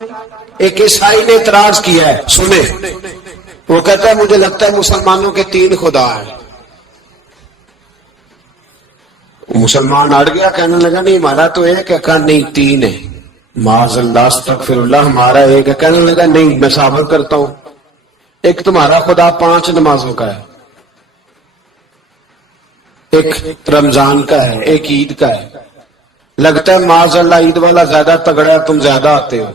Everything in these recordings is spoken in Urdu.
ایک عیسائی نے اعتراض کیا ہے، سنے، وہ کہتا ہے مجھے لگتا ہے مسلمانوں کے 3 خدا ہیں۔ مسلمان اڑ گیا، کہنے لگا نہیں ہمارا تو ایک ہے، کہا نہیں 3 ہے، معاذ اللہ استغفر اللہ، ہمارا ایک ہے، کہنے لگا نہیں میں ثابت کرتا ہوں، ایک تمہارا خدا 5 نمازوں کا ہے، ایک رمضان کا ہے، ایک عید کا ہے، لگتا ہے معاذ اللہ عید والا زیادہ تگڑا ہے، تم زیادہ آتے ہو،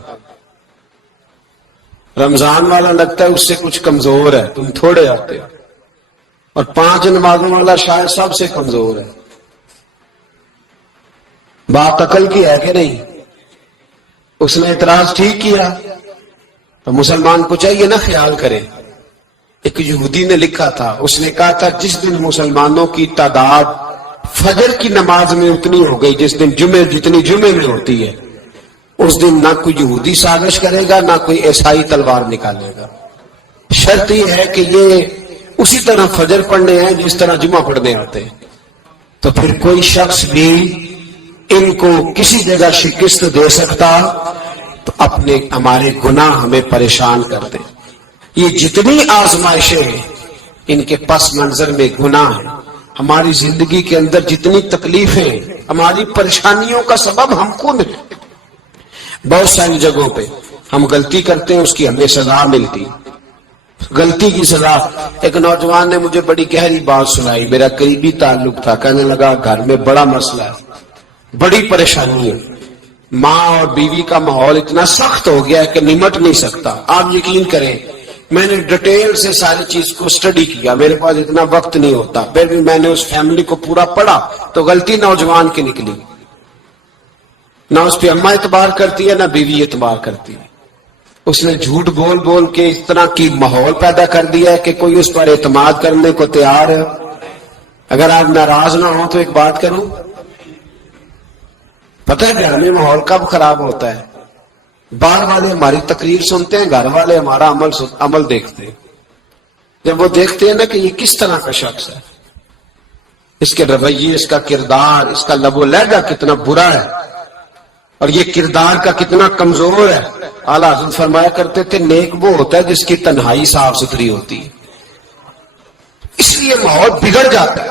رمضان والا لگتا ہے اس سے کچھ کمزور ہے، تم تھوڑے آتے ہو، اور 5 نمازوں والا شاید سب سے کمزور ہے۔ بات عقل کی ہے کہ نہیں؟ اس نے اعتراض ٹھیک کیا، تو مسلمان کو چاہیے نا خیال کرے۔ ایک یہودی نے لکھا تھا، اس نے کہا تھا جس دن مسلمانوں کی تعداد فجر کی نماز میں اتنی ہو گئی جس دن جتنی جمعے میں ہوتی ہے، اس دن نہ کوئی یہودی سازش کرے گا نہ کوئی عیسائی تلوار نکالے گا۔ شرط یہ ہے کہ یہ اسی طرح فجر پڑھنے ہیں جس طرح جمعہ پڑھنے آتے ہیں، تو پھر کوئی شخص بھی ان کو کسی جگہ شکست دے سکتا تو اپنے ہمارے گناہ ہمیں پریشان کر دے۔ یہ جتنی آزمائشیں ہیں ان کے پس منظر میں گناہ ہیں۔ ہماری زندگی کے اندر جتنی تکلیفیں ہیں، ہماری پریشانیوں کا سبب ہم خود ہیں۔ بہت ساری جگہوں پہ ہم غلطی کرتے ہیں، اس کی ہمیں سزا ملتی، غلطی کی سزا۔ ایک نوجوان نے مجھے بڑی گہری بات سنائی، میرا قریبی تعلق تھا، کہنے لگا گھر میں بڑا مسئلہ ہے، بڑی پریشانی ہے، ماں اور بیوی کا ماحول اتنا سخت ہو گیا ہے کہ نمٹ نہیں سکتا۔ آپ یقین کریں میں نے ڈیٹیل سے ساری چیز کو اسٹڈی کیا، میرے پاس اتنا وقت نہیں ہوتا، پھر بھی میں نے اس فیملی کو پورا پڑھا تو غلطی نوجوان کی نکلی، نہ اس پہ اماں اعتبار کرتی ہے نہ بیوی اعتبار کرتی ہے۔ اس نے جھوٹ بول بول کے اس طرح کی ماحول پیدا کر دیا ہے کہ کوئی اس پر اعتماد کرنے کو تیار ہے۔ اگر آپ ناراض نہ ہوں تو ایک بات کروں، پتہ ہے گھر میں ماحول کب خراب ہوتا ہے؟ باہر والے ہماری تقریر سنتے ہیں، گھر والے ہمارا عمل دیکھتے ہیں۔ جب وہ دیکھتے ہیں نا کہ یہ کس طرح کا شخص ہے، اس کے رویے، اس کا کردار، اس کا لب و لہجہ کتنا برا ہے اور یہ کردار کا کتنا کمزور ہے۔ اعلیٰ حضرت فرمایا کرتے تھے نیک وہ ہوتا ہے جس کی تنہائی صاف ستھری ہوتی ہے، اس لیے ماحول بگڑ جاتا ہے۔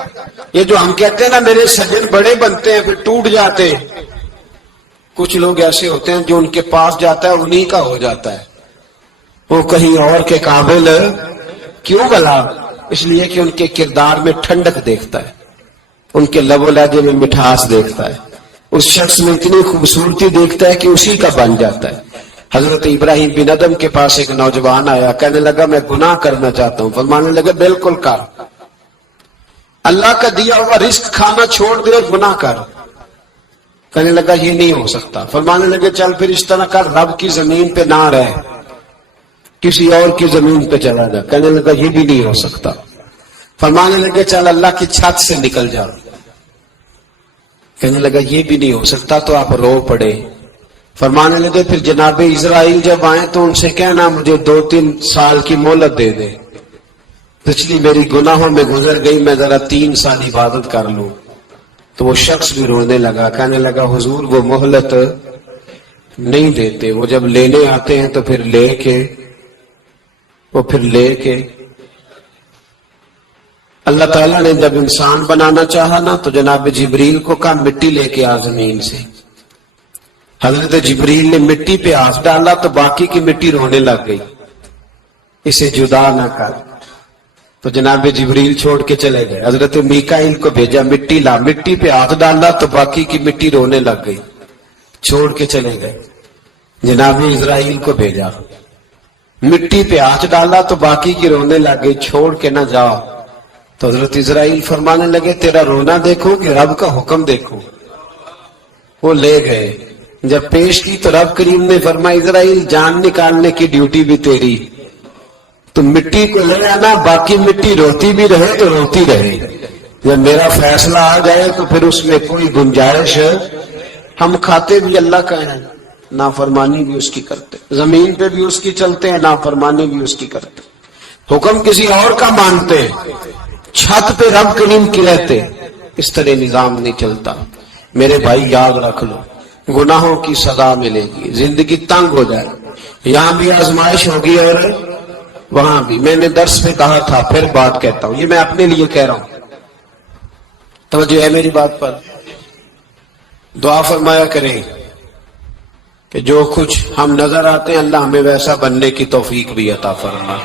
یہ جو ہم کہتے ہیں نا میرے سجن بڑے بنتے ہیں پھر ٹوٹ جاتے ہیں، کچھ لوگ ایسے ہوتے ہیں جو ان کے پاس جاتا ہے انہی کا ہو جاتا ہے، وہ کہیں اور کے قابل کیوں بلا؟ اس لیے کہ ان کے کردار میں ٹھنڈک دیکھتا ہے، ان کے لب و لہجے میں مٹھاس دیکھتا ہے، اس شخص میں اتنی خوبصورتی دیکھتا ہے کہ اسی کا بن جاتا ہے۔ حضرت ابراہیم بن ادم کے پاس ایک نوجوان آیا، کہنے لگا میں گناہ کرنا چاہتا ہوں، فرمانے لگا بالکل کر، اللہ کا دیا ہوا رزق کھانا چھوڑ دے اور گناہ کر۔ کہنے لگا یہ نہیں ہو سکتا، فرمانے لگے چل پھر اس طرح کر، رب کی زمین پہ نہ رہ، کسی اور کی زمین پہ چلا جا۔ کہنے لگا یہ بھی نہیں ہو سکتا، فرمانے لگے چل اللہ کی چھت سے نکل جا۔ کہنے لگا یہ بھی نہیں ہو سکتا، تو آپ رو پڑے۔ فرمانے لگے پھر جناب اسرائیل جب آئیں تو ان سے کہنا مجھے 2-3 سال کی مہلت دے دے، پچھلی میری گناہوں میں گزر گئی، میں ذرا 3 سال عبادت کر لوں۔ تو وہ شخص بھی رونے لگا، کہنے لگا حضور وہ مہلت نہیں دیتے، وہ جب لینے آتے ہیں تو پھر لے کے اللہ تعالیٰ نے جب انسان بنانا چاہا نا تو جناب جبریل کو کہا مٹی لے کے آ زمین سے۔ حضرت جبریل نے مٹی پہ ہاتھ ڈالا تو باقی کی مٹی رونے لگ گئی، اسے جدا نہ کر۔ تو جناب جبریل چھوڑ کے چلے گئے، حضرت میکائیل کو بھیجا مٹی لا، مٹی پہ ہاتھ ڈالا تو باقی کی مٹی رونے لگ گئی، چھوڑ کے چلے گئے۔ جناب اسرائیل کو بھیجا، مٹی پہ ہاتھ ڈالا تو باقی کی رونے لگ گئی، چھوڑ کے نہ جاؤ۔ تو حضرت اسرائیل فرمانے لگے تیرا رونا دیکھو کہ رب کا حکم دیکھو۔ وہ لے گئے، جب پیش کی تو رب کریم نے فرمایا اسرائیل جان نکالنے کی ڈیوٹی بھی تیری، تو مٹی کو لے آنا، باقی مٹی روتی بھی رہے تو روتی رہے، جب میرا فیصلہ آ جائے تو پھر اس میں کوئی گنجائش ہے۔ ہم کھاتے بھی اللہ کا ہیں، نافرمانی بھی اس کی کرتے، زمین پہ بھی اس کی چلتے ہیں، نافرمانی بھی اس کی کرتے، حکم کسی اور کا مانتے، چھت پہ رب کریم کی رہتے، اس طرح نظام نہیں چلتا۔ میرے بھائی یاد رکھ لو، گناہوں کی سزا ملے گی، زندگی تنگ ہو جائے یہاں بھی آزمائش ہوگی اور وہاں بھی. میں نے درس میں کہا تھا، پھر بات کہتا ہوں، یہ میں اپنے لیے کہہ رہا ہوں، توجہ ہے میری بات پر. دعا فرمایا کریں کہ جو کچھ ہم نظر آتے ہیں اللہ ہمیں ویسا بننے کی توفیق بھی عطا فرما.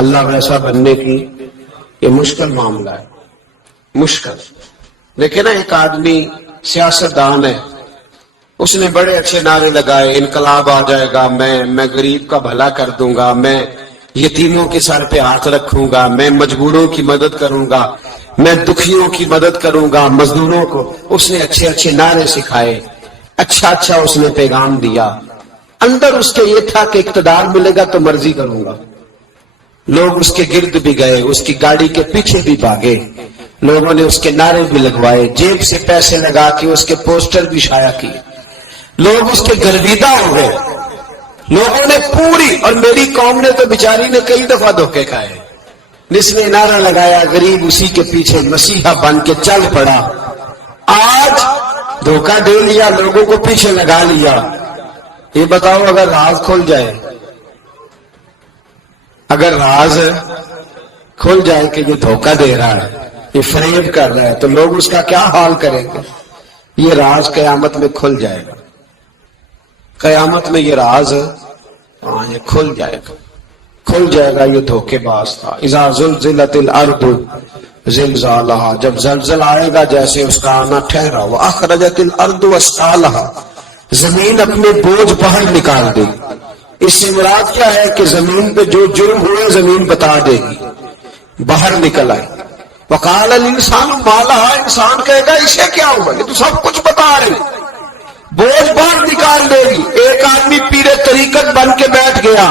اللہ ویسا بننے کی یہ مشکل معاملہ ہے، مشکل. دیکھیں نا، ایک آدمی سیاستدان ہے، اس نے بڑے اچھے نعرے لگائے، انقلاب آ جائے گا، میں غریب کا بھلا کر دوں گا، میں یتیموں کے سر پہ ہاتھ رکھوں گا، میں مجبوروں کی مدد کروں گا، میں دکھیوں کی مدد کروں گا، مزدوروں کو. اس نے اچھے اچھے نعرے سکھائے، اچھا اس نے پیغام دیا. اندر اس کے یہ تھا کہ اقتدار ملے گا تو مرضی کروں گا. لوگ اس کے گرد بھی گئے، اس کی گاڑی کے پیچھے بھی بھاگے، لوگوں نے اس کے نعرے بھی لگوائے، جیب سے پیسے لگا کے اس کے پوسٹر بھی شائع کیے. لوگ اس کے گرویدہ ہو گئے. لوگوں نے پوری، اور میری قوم نے تو بیچاری نے کئی دفعہ دھوکے کھائے. جس نے نعرہ لگایا غریب اسی کے پیچھے مسیحا بن کے چل پڑا. آج دھوکہ دے لیا، لوگوں کو پیچھے لگا لیا. یہ بتاؤ اگر راز کھل جائے، اگر راز کھل جائے کہ یہ دھوکہ دے رہا ہے، یہ فریب کر رہا ہے، تو لوگ اس کا کیا حال کریں گے؟ یہ راز قیامت میں کھل جائے گا. قیامت میں یہ راز یہ کھل جائے گا، کھل جائے گا. یہ دھوکے باز تھا. اذا زلزلت الارض زلزالہا، جب زلزلہ آئے گا جیسے اس کا آنا ٹھہرا. واخرجت الارض اثقالہا، زمین اپنے بوجھ باہر نکال دے. اس سے مراد کیا ہے کہ زمین پہ جو جرم ہوئے زمین بتا دے گی، باہر نکل آئے. وقال الانسان ما لہا، انسان کہے گا اسے کیا ہوا، یہ تو سب کچھ بتا رہے. بوجھ باہر نکال دے گی. ایک آدمی پیر طریقت بن کے بیٹھ گیا،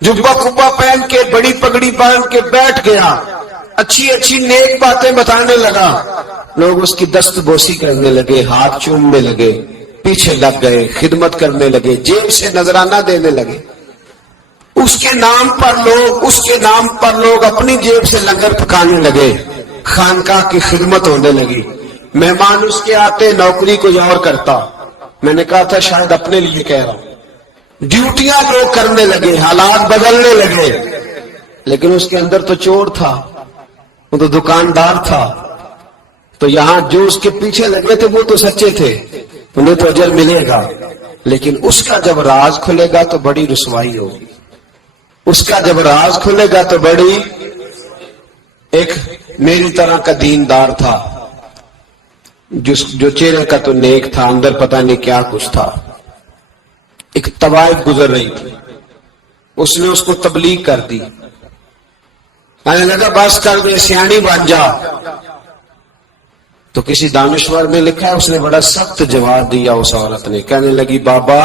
جبہ کبا پہن کے، بڑی پگڑی پہن کے بیٹھ گیا، اچھی نیک باتیں بتانے لگا. لوگ اس کی دست بوسی کرنے لگے، ہاتھ چومنے لگے، پیچھے لگ گئے، خدمت کرنے لگے، جیب سے نذرانہ دینے لگے. اس کے نام پر لوگ اپنی جیب سے لنگر پکانے لگے، خانقاہ کی خدمت ہونے لگی. مہمان اس کے آتے، نوکری کوئی اور کرتا. میں نے کہا تھا شاید اپنے لیے کہہ رہا ہوں. ڈیوٹیاں لوگ کرنے لگے، حالات بدلنے لگے. لیکن اس کے اندر تو چور تھا، وہ تو دکاندار تھا. تو یہاں جو اس کے پیچھے لگے تھے وہ تو سچے تھے، انہیں تو اجر ملے گا. لیکن اس کا جب راز کھلے گا تو بڑی رسوائی ہوگی. اس کا جب راز کھلے گا تو بڑی. ایک میری طرح کا دیندار تھا، جو چہرے کا تو نیک تھا، اندر پتہ نہیں کیا کچھ تھا. ایک طوائف گزر رہی تھی، اس نے اس کو تبلیغ کر دی. کہنے لگا بس کر دے، سیانی بن جا. تو کسی دانشور نے لکھا ہے اس نے بڑا سخت جواب دیا. اس عورت نے کہنے لگی بابا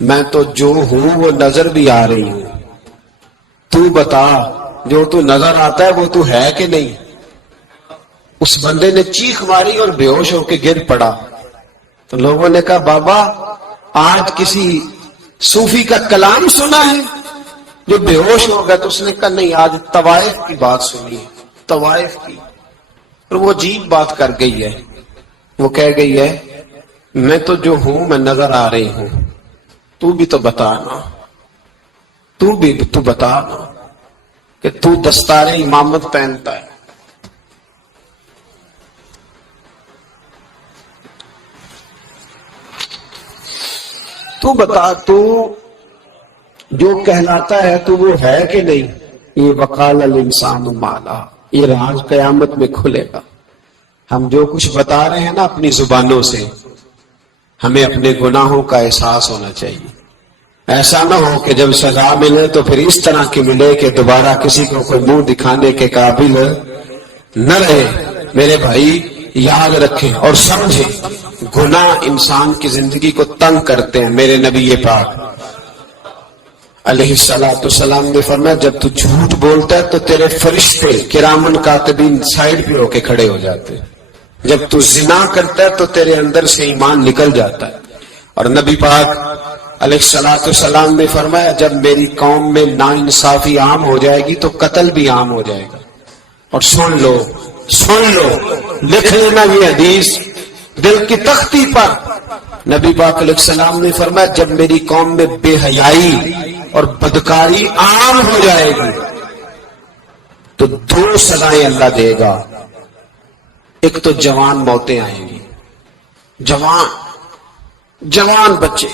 میں تو جو ہوں وہ نظر بھی آ رہی ہوں، تو بتا جو تو نظر آتا ہے وہ تو ہے کہ نہیں. اس بندے نے چیخ ماری اور بے ہوش ہو کے گر پڑا. تو لوگوں نے کہا بابا آج کسی صوفی کا کلام سنا ہے جو بے ہوش ہو گیا. تو اس نے کہا نہیں، آج طوائف کی بات سنی، طوائف کی. اور وہ عجیب بات کر گئی ہے. وہ کہہ گئی ہے میں تو جو ہوں میں نظر آ رہی ہوں، تو بھی تو بتا نا، تو بتا نا کہ تو دستار امامت پہنتا ہے. تو بتا تو جو کہلاتا ہے تو وہ ہے کہ نہیں. یہ وقال الانسان ما لہا، یہ راز قیامت میں کھلے گا. ہم جو کچھ بتا رہے ہیں نا اپنی زبانوں سے، ہمیں اپنے گناہوں کا احساس ہونا چاہیے. ایسا نہ ہو کہ جب سزا ملے تو پھر اس طرح کی ملے کہ دوبارہ کسی کو کوئی منہ دکھانے کے قابل نہ رہے. میرے بھائی یاد رکھیں اور سمجھیں، گناہ انسان کی زندگی کو تنگ کرتے ہیں. میرے نبی پاک علیہ السلام نے فرمایا جب تو جھوٹ بولتا ہے تو تیرے فرشتے کرامن کاتبین سائڈ پہ ہو کے کھڑے ہو جاتے ہیں. جب تو زنا کرتا ہے تو تیرے اندر سے ایمان نکل جاتا ہے. اور نبی پاک علیہ السلام نے فرمایا جب میری قوم میں ناانصافی عام ہو جائے گی تو قتل بھی عام ہو جائے گا. اور سن لو لکھ لینا یہ حدیث دل کی تختی پر. نبی پاک علیہ السلام نے فرمایا جب میری قوم میں بے حیائی اور بدکاری عام ہو جائے گی تو 2 سزائیں اللہ دے گا. ایک تو جوان موتیں آئیں گی، جوان بچے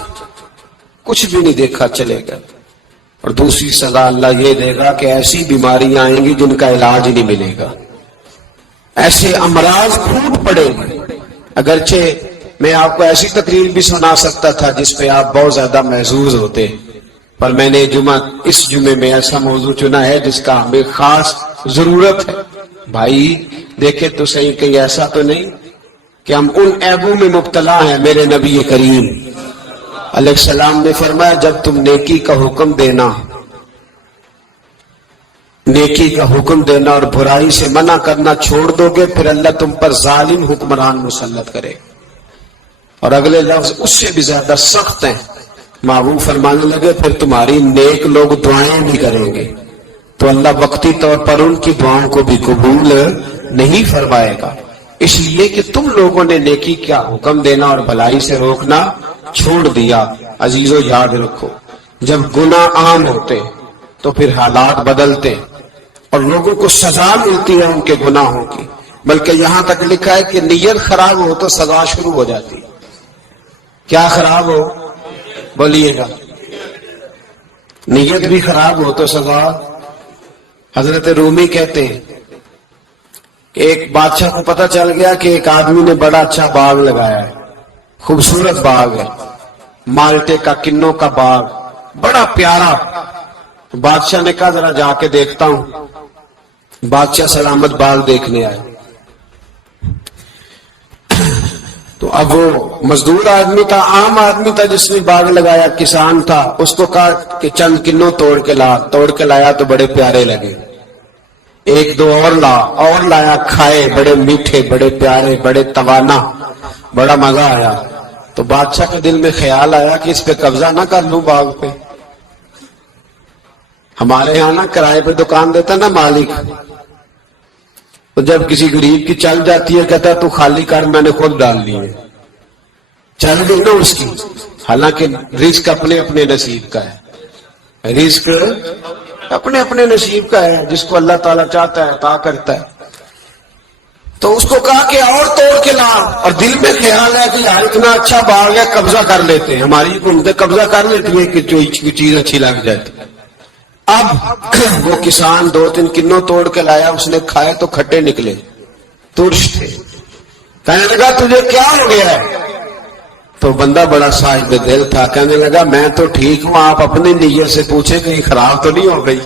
کچھ بھی نہیں دیکھا چلے گا. اور دوسری سزا اللہ یہ دے گا کہ ایسی بیماریاں آئیں گی جن کا علاج نہیں ملے گا، ایسے امراض پھوٹ پڑے گی. اگرچہ میں آپ کو ایسی تقریر بھی سنا سکتا تھا جس پہ آپ بہت زیادہ محظوظ ہوتے، پر میں نے اس جمعے میں ایسا موضوع چنا ہے جس کا ہمیں خاص ضرورت ہے. بھائی دیکھے تو صحیح کہیں ایسا تو نہیں کہ ہم ان عیبوں میں مبتلا ہیں. میرے نبی کریم علیہ السلام نے فرمایا جب تم نیکی کا حکم دینا اور برائی سے منع کرنا چھوڑ دو گے پھر اللہ تم پر ظالم حکمران مسلط کرے. اور اگلے لفظ اس سے بھی زیادہ سخت ہیں. محبوب فرمانے لگے پھر تمہاری نیک لوگ دعائیں بھی کریں گے تو اللہ وقتی طور پر ان کی دعاؤں کو بھی قبول نہیں فرمائے گا. اس لیے کہ تم لوگوں نے نیکی کا حکم دینا اور بھلائی سے روکنا چھوڑ دیا. عزیزو یاد رکھو جب گناہ عام ہوتے تو پھر حالات بدلتے اور لوگوں کو سزا ملتی ہے ان کے گناہوں کی. بلکہ یہاں تک لکھا ہے کہ نیت خراب ہو تو سزا شروع ہو جاتی. کیا خراب ہو بولیے گا؟ نیت بھی خراب ہو تو سزا. حضرت رومی کہتے ہیں ایک بادشاہ کو پتہ چل گیا کہ ایک آدمی نے بڑا اچھا باغ لگایا ہے، خوبصورت باغ ہے، مالٹے کا کنوں کا باغ بڑا پیارا. بادشاہ نے کہا ذرا جا کے دیکھتا ہوں. بادشاہ سلامت باغ دیکھنے آئے تو اب وہ مزدور آدمی تھا، عام آدمی تھا جس نے باغ لگایا، کسان تھا. اس کو کہا کہ چند کنوں توڑ کے لایا تو بڑے پیارے لگے. ایک دو اور لایا، کھائے، بڑے میٹھے، بڑے پیارے، بڑے توانا، بڑا مزہ آیا. تو بادشاہ کے دل میں خیال آیا کہ اس پہ قبضہ نہ کر لوں باغ پہ. ہمارے یہاں نا کرائے پہ دکان دیتا نا مالک، تو جب کسی غریب کی چل جاتی ہے کہتا ہے تو خالی کر، میں نے خود ڈال لی ہے. چل گئی نا اس کی. حالانکہ رزق اپنے اپنے نصیب کا ہے، رزق اپنے اپنے نصیب کا ہے، جس کو اللہ تعالیٰ چاہتا ہے عطا کرتا ہے. تو اس کو کہا کہ اور توڑ کے لا، اور دل میں خیال ہے کہ یار اتنا اچھا باغ ہے قبضہ کر لیتے ہیں. ہماری حکومتیں قبضہ کر لیتی ہیں کہ جو چیز اچھی لگ جاتی. اب وہ کسان 2-3 کنوں توڑ کے لایا، اس نے کھائے تو کھٹے نکلے، ترش تھے. کہنے لگا تجھے کیا ہو گیا ہے؟ تو بندہ بڑا صاحب دل تھا، کہنے لگا میں تو ٹھیک ہوں، آپ اپنی نیت سے پوچھیں کہیں خراب تو نہیں ہو گئی.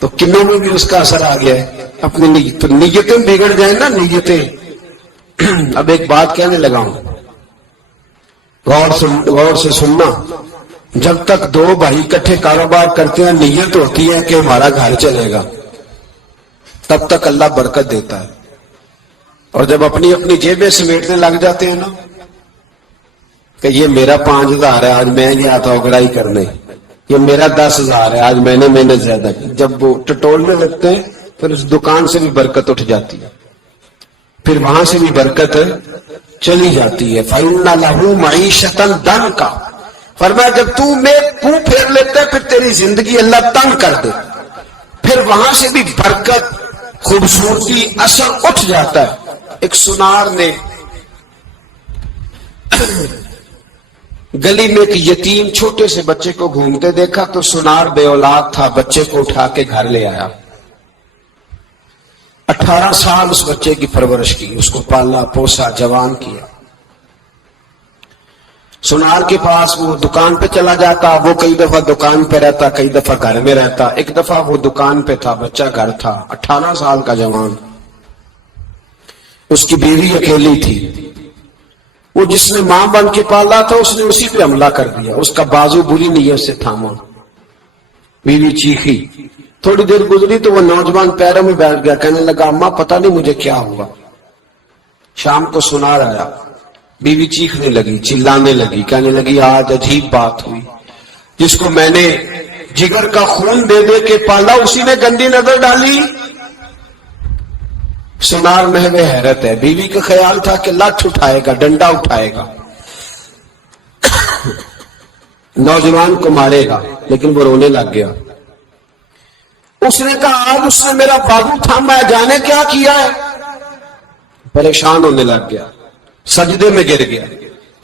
تو کنوں میں بھی اس کا اثر آ گیا ہے. اپنی نیت تو نیتیں بگڑ جائیں نا نیتیں. اب ایک بات کہنے لگا ہوں، غور سے سننا. جب تک 2 بھائی اکٹھے کاروبار کرتے ہیں نیت ہوتی ہے کہ ہمارا گھر چلے گا، تب تک اللہ برکت دیتا ہے. اور جب اپنی اپنی جیبیں سمیٹنے لگ جاتے ہیں نا کہ یہ میرا 5,000 ہے آج میں گیا تھا اگڑائی کرنے، یہ میرا 10,000 ہے آج میں نے محنت زیادہ کی، جب وہ ٹٹولنے لگتے ہیں پھر اس دکان سے بھی برکت اٹھ جاتی ہے، پھر وہاں سے بھی برکت چلی جاتی ہے. فَإِنَّ لَهُ مَعِيشَةً ضَنْكَ. فرمایا جب تو میں منہ پھیر لیتا ہے پھر تیری زندگی اللہ تنگ کر دے، پھر وہاں سے بھی برکت، خوبصورتی، اثر اٹھ جاتا ہے. ایک سنار نے گلی میں ایک یتیم چھوٹے سے بچے کو گھومتے دیکھا تو سنار بے اولاد تھا، بچے کو اٹھا کے گھر لے آیا. 18 سال اس بچے کی پرورش کی، اس کو پالا پوسا، جوان کیا. سنار کے پاس وہ دکان پہ چلا جاتا، وہ کئی دفعہ دکان پہ رہتا، کئی دفعہ گھر میں رہتا. ایک دفعہ وہ دکان پہ تھا، بچہ گھر تھا، 18 سال کا جوان. اس کی بیوی اکیلی تھی. وہ جس نے ماں بن کے پالا تھا اس نے اسی پہ حملہ کر دیا، اس کا بازو بری نیت سے تھاما. بیوی چیخی. تھوڑی دیر گزری تو وہ نوجوان پیروں میں بیٹھ گیا، کہنے لگا اماں پتہ نہیں مجھے کیا ہوا. شام کو سنار آیا، بیوی چیخنے لگی، چلانے لگی، کہنے لگی آج عجیب بات ہوئی، جس کو میں نے جگر کا خون دے دے کے پالا اسی نے گندی نظر ڈالی. سنار محو حیرت ہے. بیوی کا خیال تھا کہ لٹھ اٹھائے گا، ڈنڈا اٹھائے گا، نوجوان کو مارے گا، لیکن وہ رونے لگ گیا۔ اس نے کہا آج اس نے میرا بازو تھاما ہے، جانے کیا کیا ہے، پریشان ہونے لگ گیا، سجدے میں گر گیا۔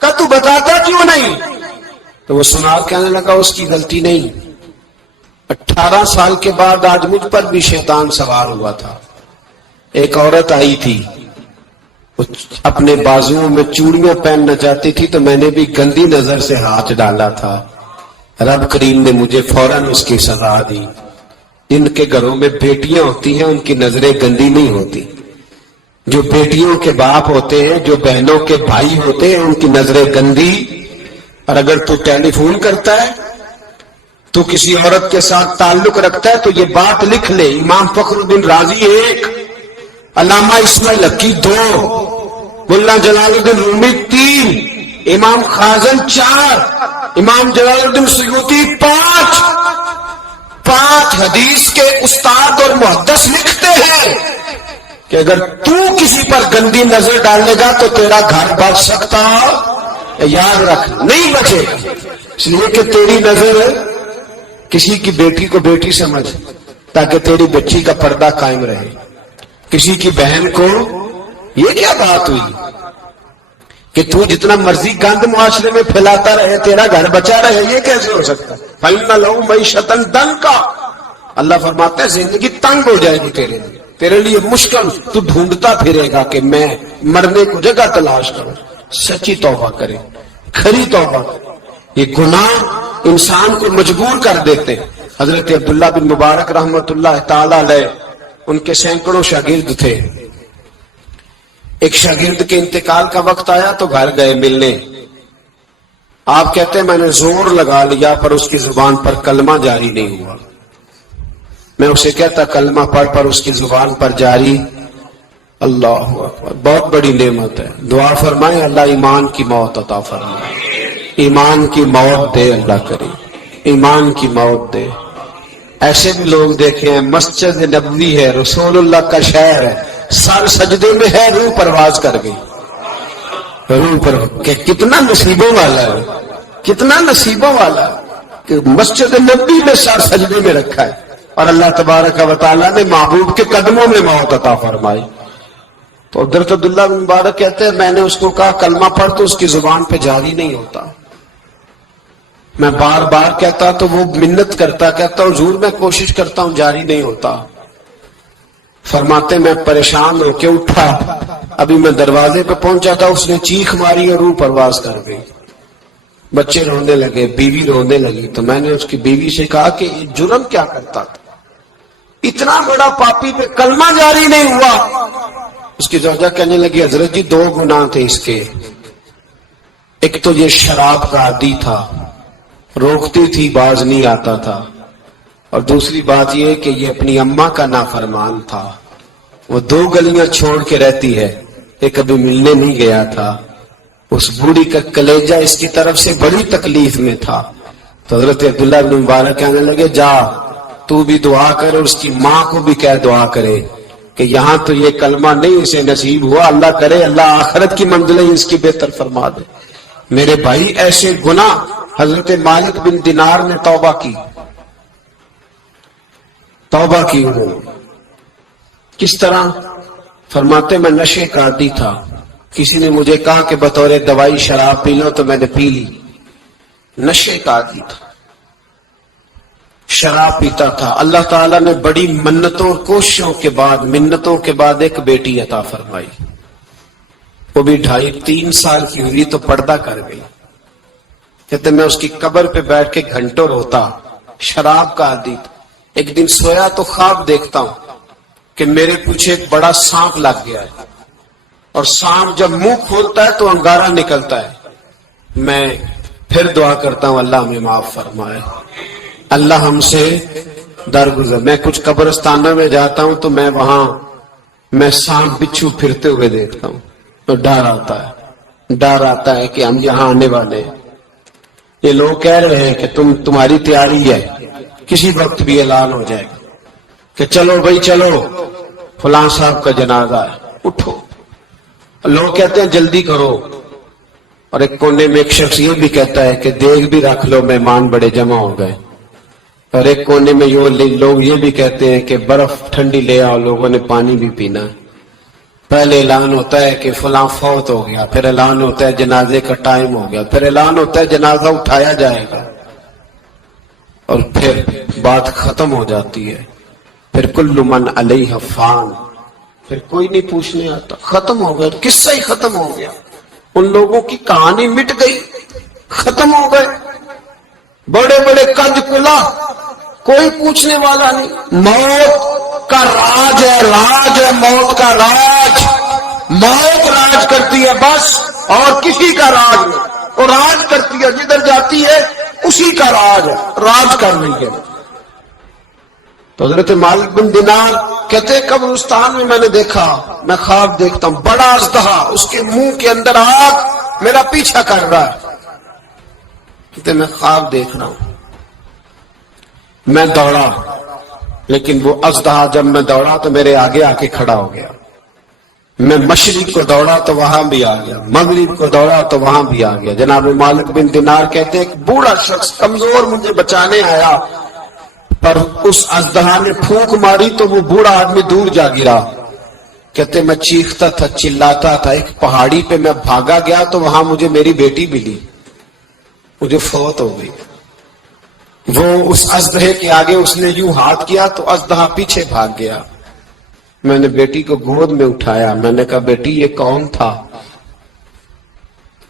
کہا تو بتاتا کیوں نہیں؟ تو وہ سنا کہنے لگا اس کی غلطی نہیں، 18 سال کے بعد آج مجھ پر بھی شیطان سوار ہوا تھا۔ ایک عورت آئی تھی، اپنے بازوؤں میں چوڑیاں پہننا چاہتی تھی تو میں نے بھی گندی نظر سے ہاتھ ڈالا تھا، رب کریم نے مجھے فوراً اس کی سزا دی۔ جن کے گھروں میں بیٹیاں ہوتی ہیں ان کی نظریں گندی نہیں ہوتی، جو بیٹیوں کے باپ ہوتے ہیں، جو بہنوں کے بھائی ہوتے ہیں، ان کی نظریں گندی۔ اور اگر تو ٹیلی فون کرتا ہے، تو کسی عورت کے ساتھ تعلق رکھتا ہے، تو یہ بات لکھ لے، امام فخر الدین رازی 1، علامہ اسماعیل حقی 2، ملا جلال الدین رومی 3، امام خازن 4، امام جلال الدین سیوطی 5 حدیث کے استاد اور محدث لکھتے ہیں کہ اگر تو کسی پر گندی نظر ڈالے گا تو تیرا گھر بچ سکتا، یاد رکھ نہیں بچے گا، اس لیے کہ تیری نظر کسی کی بیٹی کو بیٹی سمجھ تاکہ تیری بچی کا پردہ قائم رہے، کسی کی بہن کو، یہ کیا بات ہوئی کہ تو جتنا مرضی گند معاشرے میں پھیلاتا رہے تیرا گھر بچا رہے، یہ کیسے ہو سکتا ہے؟ فَإِنَّ لَهُ مَعِيشَةً ضَنْكَ، اللہ فرماتا ہے زندگی تنگ ہو جائے گی تیرے لیے مشکل، تو ڈھونڈتا پھرے گا کہ میں مرنے کو جگہ تلاش کروں۔ سچی توبہ کرے، کھری توبہ کرے، یہ گناہ انسان کو مجبور کر دیتے۔ حضرت عبداللہ بن مبارک رحمت اللہ تعالی علیہ، ان کے سینکڑوں شاگرد تھے، ایک شاگرد کے انتقال کا وقت آیا تو گھر گئے ملنے، آپ کہتے ہیں میں نے زور لگا لیا پر اس کی زبان پر کلمہ جاری نہیں ہوا، میں اسے کہتا کلمہ پڑھ پر اس کی زبان پر جاری، اللہ اکبر، بہت بڑی نعمت ہے، دعا فرمائے اللہ ایمان کی موت عطا فرمائے، ایمان کی موت دے اللہ کریم، ایمان کی موت دے۔ ایسے بھی لوگ دیکھے ہیں، مسجد نبوی ہے، رسول اللہ کا شہر ہے، سر سجدے میں ہے، روح پرواز کر گئی، روح پر کہ کتنا نصیبوں والا ہے، کتنا نصیبوں والا ہے کہ مسجد نبوی میں سر سجدے میں رکھا ہے اور اللہ تبارک و تعالیٰ نے محبوب کے قدموں میں موت عطا فرمائی۔ تو حضرت عبداللہ بن مبارک کہتے ہیں میں نے اس کو کہا کلمہ پڑھ تو اس کی زبان پہ جاری نہیں ہوتا، میں بار بار کہتا تو وہ منت کرتا، کہتا حضور میں کوشش کرتا ہوں جاری نہیں ہوتا۔ فرماتے میں پریشان ہو کے اٹھا، ابھی میں دروازے پہ پہنچا تھا، اس نے چیخ ماری اور روح پرواز کر گئی، بچے رونے لگے، بیوی رونے لگی، تو میں نے اس کی بیوی سے کہا کہ جرم کیا کرتا تھا، اتنا بڑا پاپی پہ کلمہ جاری نہیں ہوا۔ اس کی زوجہ کہنے لگی حضرت جی 2 گناہ تھے اس کے، ایک تو یہ شراب کا عادی تھا، روکتی تھی باز نہیں آتا تھا، اور دوسری بات یہ کہ یہ اپنی اماں کا نافرمان تھا، وہ 2 گلیاں چھوڑ کے رہتی ہے، یہ کبھی ملنے نہیں گیا تھا، اس بوڑھی کا کلیجہ اس کی طرف سے بڑی تکلیف میں تھا۔ تو حضرت عبداللہ بن مبارک کہنے لگے جا تو بھی دعا کر اور اس کی ماں کو بھی کہہ دعا کرے کہ یہاں تو یہ کلمہ نہیں اسے نصیب ہوا، اللہ کرے اللہ آخرت کی منزلیں اس کی بہتر فرما دے۔ میرے بھائی ایسے گناہ حضرت مالک بن دینار نے توبہ کی انہوں نے، کس طرح؟ فرماتے میں نشے کا عادی تھا، کسی نے مجھے کہا کہ بطور دوائی شراب پی لو تو میں نے پی لی، نشے کا عادی تھا، شراب پیتا تھا۔ اللہ تعالیٰ نے بڑی منتوں اور کوششوں کے بعد، منتوں کے بعد ایک بیٹی عطا فرمائی، وہ بھی 2.5-3 سال کی ہوئی تو پردہ کر گئی۔ کہتے میں اس کی قبر پہ بیٹھ کے گھنٹوں روتا، شراب کا عادی تھا۔ ایک دن سویا تو خواب دیکھتا ہوں کہ میرے پیچھے ایک بڑا سانپ لگ گیا ہے، اور سانپ جب منہ کھولتا ہے تو انگارہ نکلتا ہے، میں پھر دعا کرتا ہوں اللہ ہمیں معاف فرمائے، اللہ ہم سے درگزر۔ میں کچھ قبرستانوں میں جاتا ہوں تو میں وہاں سانپ بچھو پھرتے ہوئے دیکھتا ہوں تو ڈر آتا ہے کہ ہم یہاں آنے والے ہیں۔ یہ لوگ کہہ رہے ہیں کہ تمہاری تیاری ہے، کسی وقت بھی اعلان ہو جائے گا کہ چلو بھائی چلو فلاں صاحب کا جنازہ ہے، اٹھو۔ لوگ کہتے ہیں جلدی کرو، اور ایک کونے میں ایک شخص یہ بھی کہتا ہے کہ دیگ بھی رکھ لو مہمان بڑے جمع ہو گئے، اور ایک کونے میں لوگ یہ بھی کہتے ہیں کہ برف ٹھنڈی لے آؤ، لوگوں نے پانی بھی پینا ہے۔ پہلے اعلان ہوتا ہے کہ فلاں فوت ہو گیا، پھر اعلان ہوتا ہے جنازے کا ٹائم ہو گیا، پھر اعلان ہوتا ہے جنازہ اٹھایا جائے گا، اور پھر بات ختم ہو جاتی ہے۔ پھر کل من علیہ فان، پھر کوئی نہیں پوچھنے آتا، ختم ہو گیا، قصہ ہی ختم ہو گیا، ان لوگوں کی کہانی مٹ گئی، ختم ہو گئے، بڑے بڑے کنج کلا، کوئی پوچھنے والا نہیں۔ موت کا راج ہے، راج ہے موت کا راج، موت راج کرتی ہے بس، اور کسی کا راج نہیں، وہ راج کرتی ہے، جدھر جاتی ہے اسی کا راج ہے، راج کر رہی ہے۔ تو حضرت مالک بن دینار کہتے ہیں قبرستان میں میں نے دیکھا، میں خواب دیکھتا ہوں، بڑا اژدہا، اس کے منہ کے اندر آگ، میرا پیچھا کر رہا ہے۔ کہتے میں خواب دیکھ رہا ہوں، میں دوڑا، لیکن وہ اژدہا جب میں دوڑا تو میرے آگے آ کے کھڑا ہو گیا۔ میں مشرق کو دوڑا تو وہاں بھی آ گیا، مغرب کو دوڑا تو وہاں بھی آ گیا۔ جناب مالک بن دینار کہتے ہیں ایک بوڑھا شخص کمزور مجھے بچانے آیا، پر اس اژدہا نے پھونک ماری تو وہ بوڑھا آدمی دور جا گرا۔ کہتے میں چیختا تھا، چلاتا تھا، ایک پہاڑی پہ میں بھاگا گیا تو وہاں مجھے میری بیٹی ملی، مجھے فوت ہو گئی۔ وہ اس اژدہے کے آگے اس نے یوں ہاتھ کیا تو اژدہا پیچھے بھاگ گیا۔ میں نے بیٹی کو گود میں اٹھایا، میں نے کہا بیٹی یہ کون تھا؟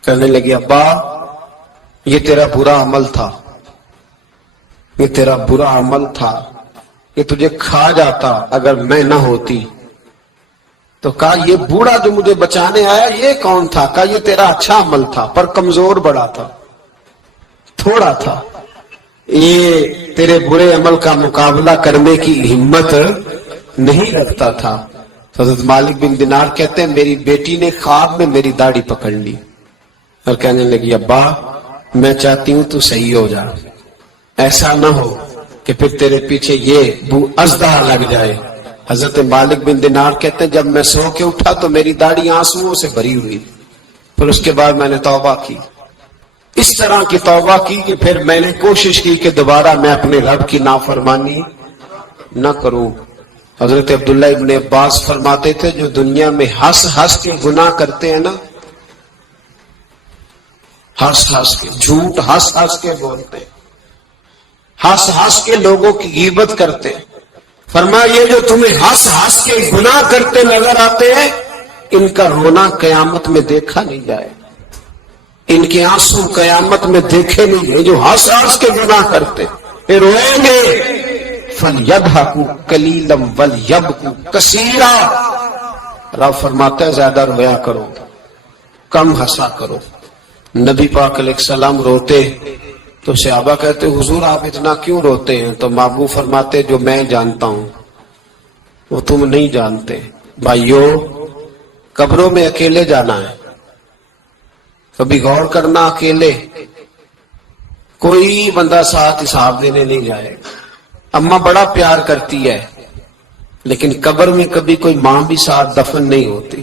کہنے لگی ابا یہ تیرا برا عمل تھا، یہ تیرا برا عمل تھا، یہ تجھے کھا جاتا اگر میں نہ ہوتی۔ تو کہا یہ بوڑھا جو مجھے بچانے آیا یہ کون تھا؟ کہا یہ تیرا اچھا عمل تھا، پر کمزور بڑا تھا، تھوڑا تھا، یہ تیرے برے عمل کا مقابلہ کرنے کی ہمت نہیں رکھتا تھا۔ حضرت مالک بن دینار کہتے ہیں میری بیٹی نے خواب میں میری داڑھی پکڑ لی اور کہنے لگی ابا میں چاہتی ہوں تو صحیح ہو جا، ایسا نہ ہو کہ پھر تیرے پیچھے یہ اژدہا لگ جائے۔ حضرت مالک بن دینار کہتے ہیں جب میں سو کے اٹھا تو میری داڑھی آنسوؤں سے بھری ہوئی، پھر اس کے بعد میں نے توبہ کی، اس طرح کی توبہ کی کہ پھر میں نے کوشش کی کہ دوبارہ میں اپنے رب کی نافرمانی نہ کروں۔ حضرت عبداللہ ابن عباس فرماتے تھے جو دنیا میں ہنس ہنس کے گناہ کرتے ہیں نا، ہنس ہنس کے جھوٹ ہنس ہنس کے بولتے، ہنس ہنس کے لوگوں کی غیبت کرتے، فرمایا یہ جو تمہیں ہنس ہنس کے گناہ کرتے نظر آتے ہیں ان کا رونا قیامت میں دیکھا نہیں جائے، ان کے آنسو قیامت میں دیکھے نہیں گئے۔ جو ہنس ہنس کے گناہ کرتے پھر روئیں گے، فَلْيَضْحَكُوا قَلِيلًا وَلْيَبْكُوا كَثِيرًا۔ رب فرماتا ہے زیادہ رویا کرو، کم ہنسا کرو۔ نبی پاک علیہ السلام روتے تو صحابہ کہتے حضور آپ اتنا کیوں روتے ہیں؟ تو محبوب فرماتے جو میں جانتا ہوں وہ تم نہیں جانتے۔ بھائیو قبروں میں اکیلے جانا ہے، کبھی غور کرنا، اکیلے کوئی بندہ ساتھ حساب دینے نہیں جائے گا۔ اماں بڑا پیار کرتی ہے لیکن قبر میں کبھی کوئی ماں بھی ساتھ دفن نہیں ہوتی،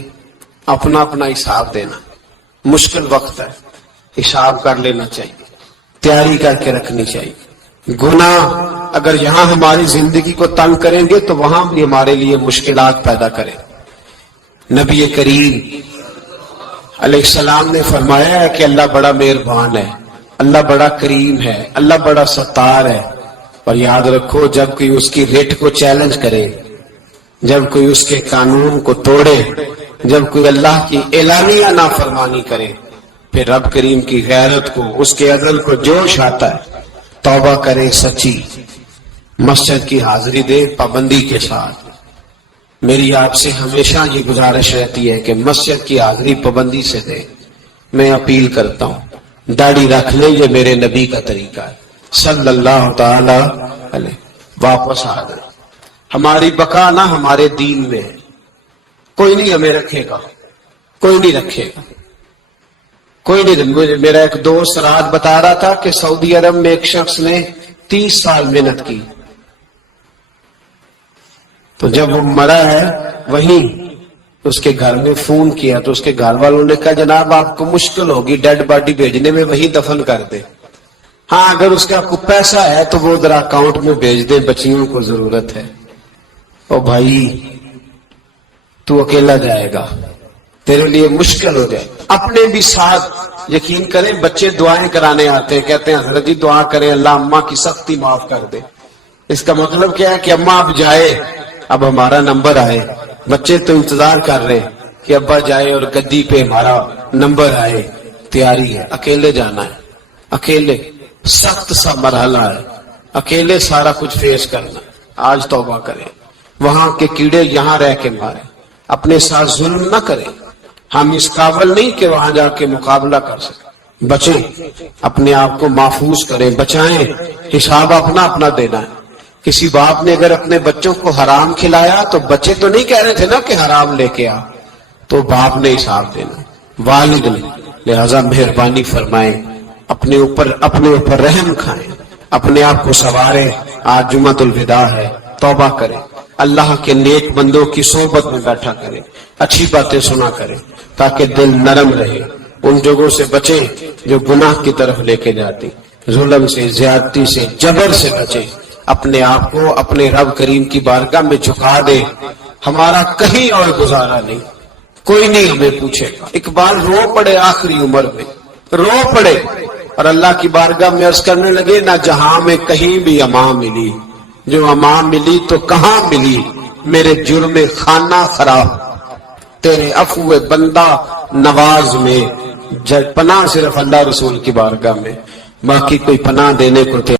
اپنا اپنا حساب دینا مشکل وقت ہے، حساب کر لینا چاہیے، تیاری کر کے رکھنی چاہیے۔ گناہ اگر یہاں ہماری زندگی کو تنگ کریں گے تو وہاں بھی ہمارے لیے مشکلات پیدا کریں۔ نبی کریم علیہ السلام نے فرمایا ہے کہ اللہ بڑا مہربان ہے، اللہ بڑا کریم ہے، اللہ بڑا ستار ہے، اور یاد رکھو جب کوئی اس کی ریٹ کو چیلنج کرے، جب کوئی اس کے قانون کو توڑے، جب کوئی اللہ کی اعلانیہ نافرمانی کرے، پھر رب کریم کی غیرت کو، اس کے عدل کو جوش آتا ہے، توبہ کرے سچی، مسجد کی حاضری دے پابندی کے ساتھ۔ میری آپ سے ہمیشہ یہ گزارش رہتی ہے کہ مسجد کی حاضری پابندی سے دے۔ میں اپیل کرتا ہوں داڑھی رکھ لیں، یہ میرے نبی کا طریقہ ہے صلی اللہ تعالی علیہ۔ واپس آ جائیں، ہماری بقا نہ ہمارے دین میں ہے، کوئی نہیں ہمیں رکھے گا، کوئی نہیں رکھے گا، کوئی نہیں۔ میرا ایک دوست رات بتا رہا تھا کہ سعودی عرب میں ایک شخص نے 30 سال محنت کی، تو جب وہ مرا ہے وہیں اس کے گھر میں فون کیا تو اس کے گھر والوں نے کہا جناب آپ کو مشکل ہوگی ڈیڈ باڈی بھیجنے میں، وہی دفن کر دے، ہاں اگر اس کا کوئی پیسہ ہے تو وہ ذرا اکاؤنٹ میں بھیج دے، بچیوں کو ضرورت ہے۔ او بھائی تو اکیلا جائے گا، تیرے لیے مشکل ہو جائے۔ اپنے بھی ساتھ یقین کریں بچے دعائیں کرانے آتے ہیں، کہتے ہیں حضرت جی دعا کریں اللہ اماں کی سختی معاف کر دے۔ اس کا مطلب کیا ہے کہ اماں اب جائے، اب ہمارا نمبر آئے۔ بچے تو انتظار کر رہے ہیں کہ ابا جائے اور گدی پہ ہمارا نمبر آئے، تیاری ہے۔ اکیلے جانا ہے، اکیلے سخت سا مرحلہ ہے، اکیلے سارا کچھ فیس کرنا۔ آج توبہ کریں، وہاں کے کیڑے یہاں رہ کے مارے، اپنے ساتھ ظلم نہ کریں۔ ہم اس قابل نہیں کہ وہاں جا کے مقابلہ کر سکیں۔ بچیں، اپنے آپ کو محفوظ کریں، بچائیں، حساب اپنا اپنا دینا ہے۔ کسی باپ نے اگر اپنے بچوں کو حرام کھلایا تو بچے تو نہیں کہہ رہے تھے نا کہ حرام لے کے آ، تو باپ نے حساب دینا، والد نے۔ لہذا مہربانی فرمائیں، اپنے اوپر رحم کھائیں، اپنے آپ کو سنواریں۔ آج جمعۃ الوداع ہے، توبہ کریں، اللہ کے نیک بندوں کی صحبت میں بیٹھا کریں، اچھی باتیں سنا کریں تاکہ دل نرم رہے۔ ان جگہوں سے بچیں جو گناہ کی طرف لے کے جاتی، ظلم سے، زیادتی سے، جبر سے بچیں۔ اپنے آپ کو اپنے رب کریم کی بارگاہ میں جھکا دیں۔ ہمارا کہیں اور گزارا نہیں، کوئی نہیں ہمیں پوچھے گا۔ اقبال رو پڑے آخری عمر میں، رو پڑے اور اللہ کی بارگاہ میں عرض کرنے لگے نہ جہاں میں کہیں بھی امان ملی، جو امان ملی تو کہاں ملی، میرے جرم خانہ خراب، تیرے عفو بندہ نواز میں۔ پناہ صرف اللہ رسول کی بارگاہ میں، باقی کوئی پناہ دینے کو تھے